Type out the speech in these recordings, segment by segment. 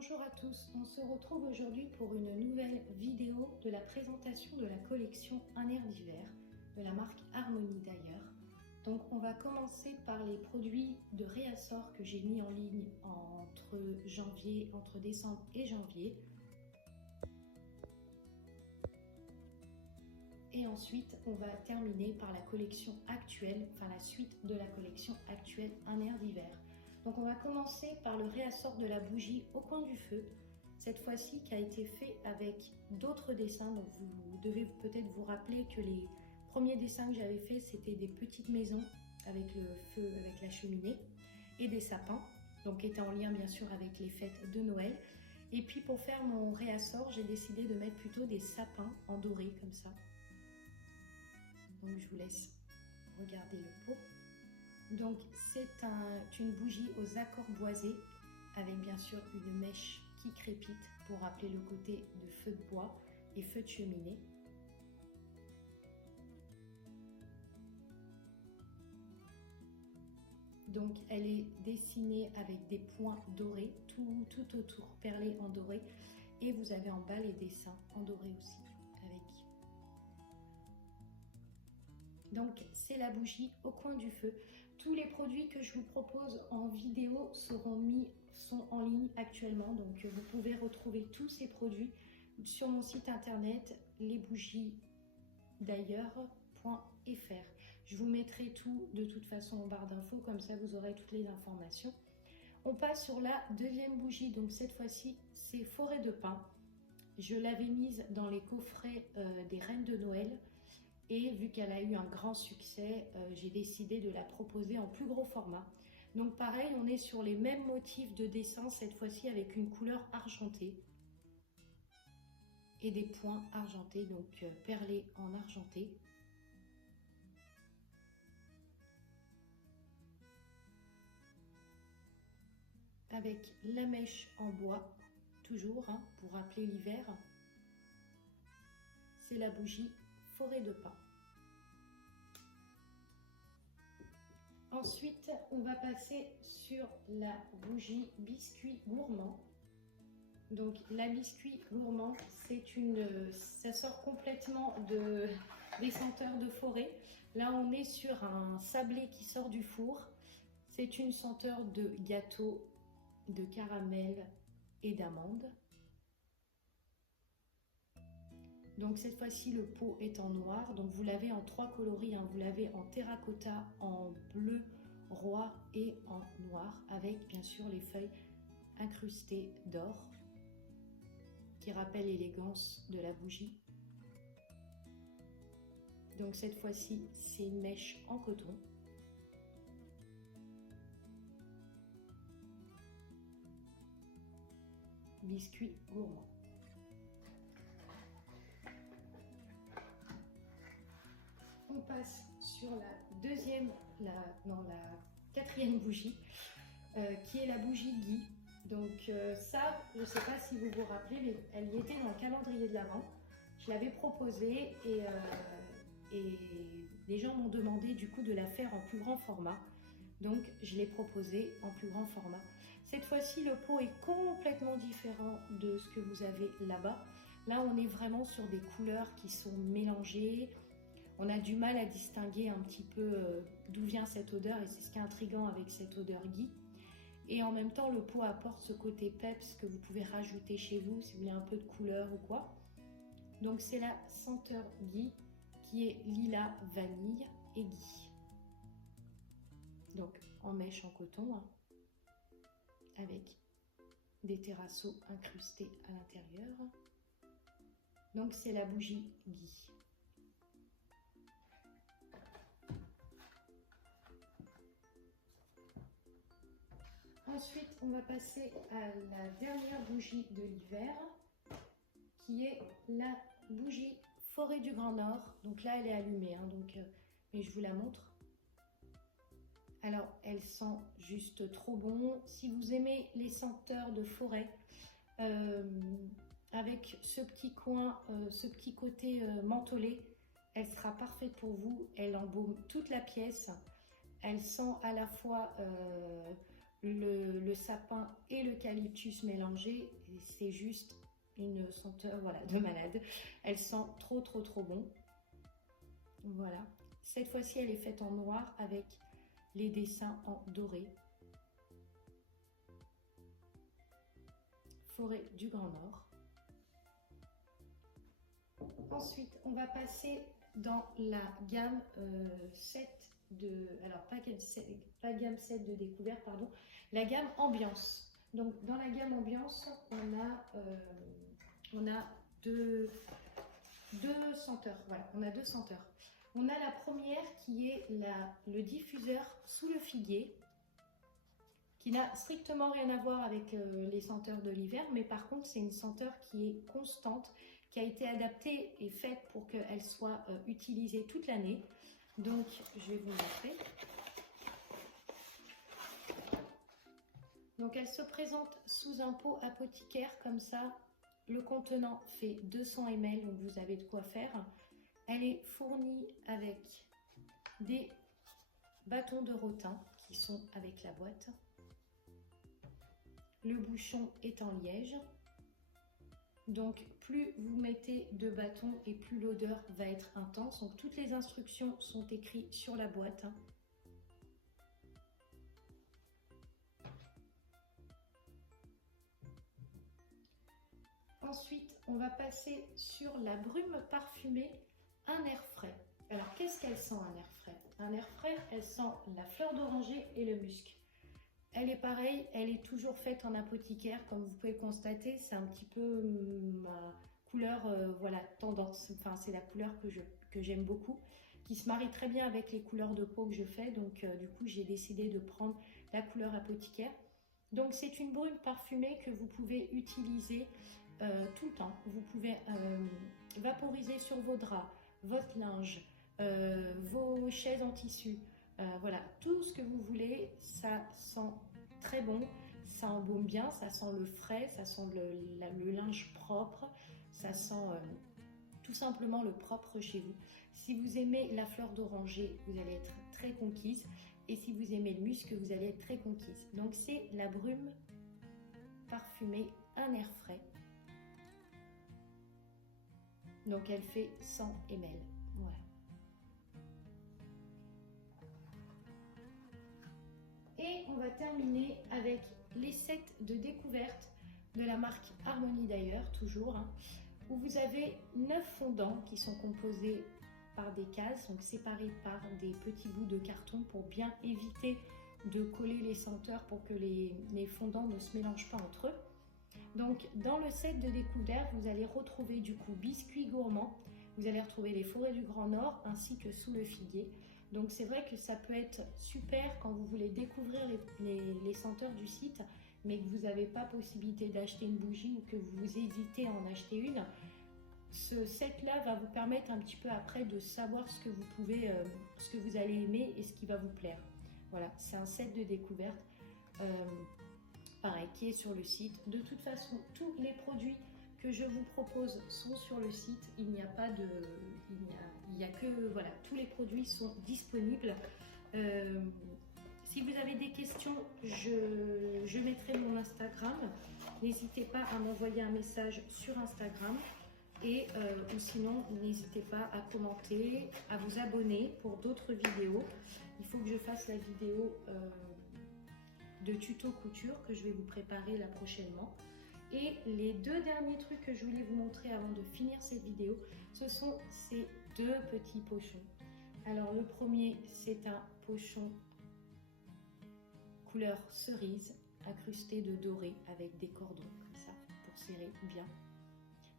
Bonjour à tous, on se retrouve aujourd'hui pour une nouvelle vidéo de la présentation de la collection Un air d'hiver de la marque Harmonie d'ailleurs. Donc on va commencer par les produits de réassort que j'ai mis en ligne entre décembre et janvier. Et ensuite on va terminer par la collection actuelle, enfin la suite de la collection actuelle Un air d'hiver. Donc on va commencer par le réassort de la bougie au coin du feu, cette fois-ci qui a été fait avec d'autres dessins. Donc vous devez peut-être vous rappeler que les premiers dessins que j'avais fait c'était des petites maisons avec le feu, avec la cheminée et des sapins, donc qui étaient en lien bien sûr avec les fêtes de Noël. Et puis pour faire mon réassort, j'ai décidé de mettre plutôt des sapins en doré comme ça. Donc je vous laisse regarder le pot. Donc c'est une bougie aux accords boisés avec bien sûr une mèche qui crépite pour rappeler le côté de feu de bois et feu de cheminée. Donc elle est dessinée avec des points dorés tout autour, perlés en doré, et vous avez en bas les dessins en doré aussi avec. Donc c'est la bougie au coin du feu. Tous les produits que je vous propose en vidéo sont en ligne actuellement, donc vous pouvez retrouver tous ces produits sur mon site internet lesbougiesdailleurs.fr. Je vous mettrai tout de toute façon en barre d'infos, comme ça vous aurez toutes les informations. On passe sur la deuxième bougie, donc cette fois-ci c'est Forêt de Pin. Je l'avais mise dans les coffrets des Reines de Noël. Et vu qu'elle a eu un grand succès, j'ai décidé de la proposer en plus gros format. Donc pareil, on est sur les mêmes motifs de dessin, cette fois-ci avec une couleur argentée. Et des points argentés, donc perlés en argenté. Avec la mèche en bois, toujours, pour rappeler l'hiver. C'est la bougie Forêt de Pin. Ensuite, on va passer sur la bougie Biscuit Gourmand. Donc la Biscuit Gourmand, ça sort complètement des senteurs de forêt. Là, on est sur un sablé qui sort du four. C'est une senteur de gâteau, de caramel et d'amande. Donc cette fois-ci le pot est en noir, donc vous l'avez en 3 coloris, vous l'avez en terracotta, en bleu roi et en noir, avec bien sûr les feuilles incrustées d'or qui rappellent l'élégance de la bougie. Donc cette fois-ci c'est une mèche en coton. Biscuit gourmand. On passe sur la quatrième bougie, qui est la bougie Guy. Donc ça, je ne sais pas si vous vous rappelez, mais elle y était dans le calendrier de l'Avent. Je l'avais proposée et les gens m'ont demandé du coup de la faire en plus grand format. Donc je l'ai proposée en plus grand format. Cette fois-ci, le pot est complètement différent de ce que vous avez là-bas. Là, on est vraiment sur des couleurs qui sont mélangées. On a du mal à distinguer un petit peu d'où vient cette odeur, et c'est ce qui est intriguant avec cette odeur Guy. Et en même temps, le pot apporte ce côté peps que vous pouvez rajouter chez vous si vous voulez un peu de couleur ou quoi. Donc c'est la senteur Guy qui est lilas, vanille et Guy. Donc en mèche en coton, avec des terrasseaux incrustés à l'intérieur. Donc c'est la bougie Guy. Ensuite, on va passer à la dernière bougie de l'hiver, qui est la bougie Forêt du Grand Nord. Donc là, elle est allumée, mais je vous la montre. Alors, elle sent juste trop bon. Si vous aimez les senteurs de forêt, avec ce petit coin, ce petit côté mentholé, elle sera parfaite pour vous. Elle embaume toute la pièce. Elle sent à la fois le sapin et l'eucalyptus mélangés, c'est juste une senteur, voilà, de malade. Elle sent trop trop trop bon. Voilà. Cette fois-ci, elle est faite en noir avec les dessins en doré. Forêt du Grand Nord. Ensuite, on va passer dans la gamme 7 de... Alors, pas gamme 7 de découverte, pardon. La gamme ambiance. Donc, dans la gamme ambiance, on a deux senteurs. Voilà, on a deux senteurs. On a la première qui est le diffuseur sous le figuier, qui n'a strictement rien à voir avec les senteurs de l'hiver, mais par contre, c'est une senteur qui est constante, qui a été adaptée et faite pour qu'elle soit utilisée toute l'année. Donc, je vais vous montrer. Donc, elle se présente sous un pot apothicaire comme ça. Le contenant fait 200 ml, donc vous avez de quoi faire. Elle est fournie avec des bâtons de rotin qui sont avec la boîte. Le bouchon est en liège. Donc, plus vous mettez de bâtons et plus l'odeur va être intense. Donc, toutes les instructions sont écrites sur la boîte. Ensuite, on va passer sur la brume parfumée, un air frais. Alors, qu'est-ce qu'elle sent, un air frais? Un air frais, elle sent la fleur d'oranger et le musc. Elle est pareille, elle est toujours faite en apothicaire, comme vous pouvez le constater, c'est un petit peu ma couleur, voilà, tendance. Enfin, c'est la couleur que j'aime beaucoup, qui se marie très bien avec les couleurs de peau que je fais. Donc, du coup, j'ai décidé de prendre la couleur apothicaire. Donc, c'est une brume parfumée que vous pouvez utiliser tout le temps. Vous pouvez vaporiser sur vos draps, votre linge, vos chaises en tissu. Voilà, tout ce que vous voulez, ça sent très bon, ça embaume bien, ça sent le frais, ça sent le linge propre, ça sent tout simplement le propre chez vous. Si vous aimez la fleur d'oranger, vous allez être très conquise, et si vous aimez le musc, vous allez être très conquise. Donc c'est la brume parfumée, un air frais. Donc elle fait 100 ml. Voilà. Et on va terminer avec les sets de découverte de la marque Harmonie d'ailleurs, toujours, hein, où vous avez 9 fondants qui sont composés par des cases, donc séparés par des petits bouts de carton pour bien éviter de coller les senteurs pour que les fondants ne se mélangent pas entre eux. Donc dans le set de découverte, vous allez retrouver du coup biscuits gourmands, vous allez retrouver les forêts du Grand Nord ainsi que sous le figuier. Donc c'est vrai que ça peut être super quand vous voulez découvrir les senteurs du site, mais que vous n'avez pas possibilité d'acheter une bougie ou que vous hésitez à en acheter une. Ce set-là va vous permettre un petit peu après de savoir ce que vous pouvez, ce que vous allez aimer et ce qui va vous plaire. Voilà, c'est un set de découverte, pareil, qui est sur le site. De toute façon, tous les produits que je vous propose sont sur le site. Il n'y a pas de, il y a que, voilà, tous les produits sont disponibles. Si vous avez des questions, je mettrai mon Instagram. N'hésitez pas à m'envoyer un message sur Instagram. Et ou sinon, n'hésitez pas à commenter, à vous abonner pour d'autres vidéos. Il faut que je fasse la vidéo de tuto couture que je vais vous préparer là prochainement. Et les deux derniers trucs que je voulais vous montrer avant de finir cette vidéo, ce sont ces deux petits pochons. Alors le premier, c'est un pochon couleur cerise incrusté de doré avec des cordons comme ça pour serrer bien.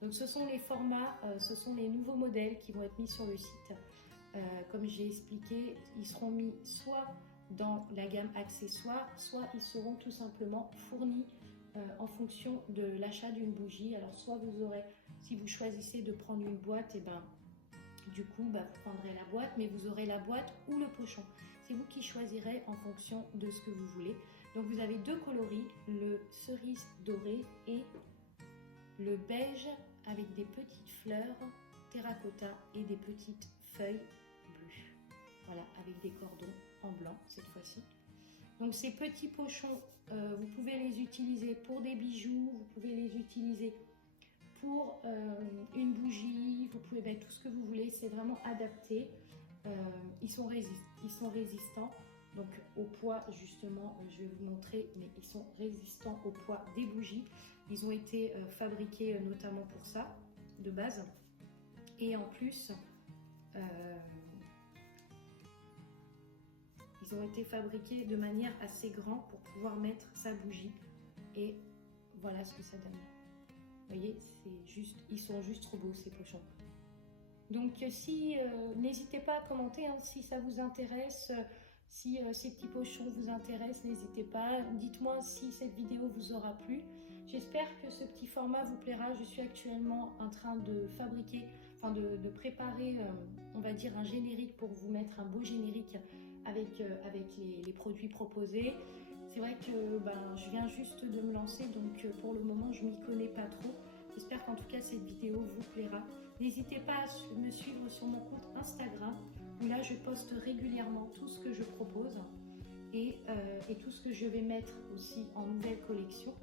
Donc ce sont les formats, ce sont les nouveaux modèles qui vont être mis sur le site. Comme j'ai expliqué, ils seront mis soit dans la gamme accessoires, soit ils seront tout simplement fournis en fonction de l'achat d'une bougie. Alors soit vous aurez, si vous choisissez de prendre une boîte, et ben du coup vous prendrez la boîte, mais vous aurez la boîte ou le pochon. C'est vous qui choisirez en fonction de ce que vous voulez. Donc vous avez deux coloris, le cerise doré et le beige avec des petites fleurs terracotta et des petites feuilles bleues. Voilà, avec des cordons en blanc cette fois-ci. Donc ces petits pochons, vous pouvez les utiliser pour des bijoux, vous pouvez les utiliser pour une bougie, vous pouvez mettre tout ce que vous voulez, c'est vraiment adapté. Ils sont résistants, donc au poids justement, je vais vous montrer, mais ils sont résistants au poids des bougies. Ils ont été fabriqués notamment pour ça, de base. Et en plus, ils ont été fabriqués de manière assez grande pour pouvoir mettre sa bougie. Et voilà ce que ça donne. Vous voyez, ils sont juste trop beaux ces pochons. Donc n'hésitez pas à commenter hein, si ça vous intéresse, si ces petits pochons vous intéressent, n'hésitez pas. Dites-moi si cette vidéo vous aura plu. J'espère que ce petit format vous plaira. Je suis actuellement en train de fabriquer, enfin de préparer, on va dire un générique pour vous mettre un beau générique avec les produits proposés. C'est vrai que je viens juste de me lancer, donc pour le moment je m'y connais pas trop. J'espère qu'en tout cas cette vidéo vous plaira. N'hésitez pas à me suivre sur mon compte Instagram, où là je poste régulièrement tout ce que je propose et tout ce que je vais mettre aussi en nouvelle collection.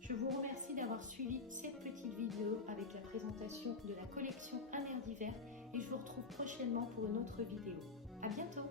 Je vous remercie d'avoir suivi cette petite vidéo avec la présentation de la collection Un air d'hiver et je vous retrouve prochainement pour une autre vidéo. À bientôt!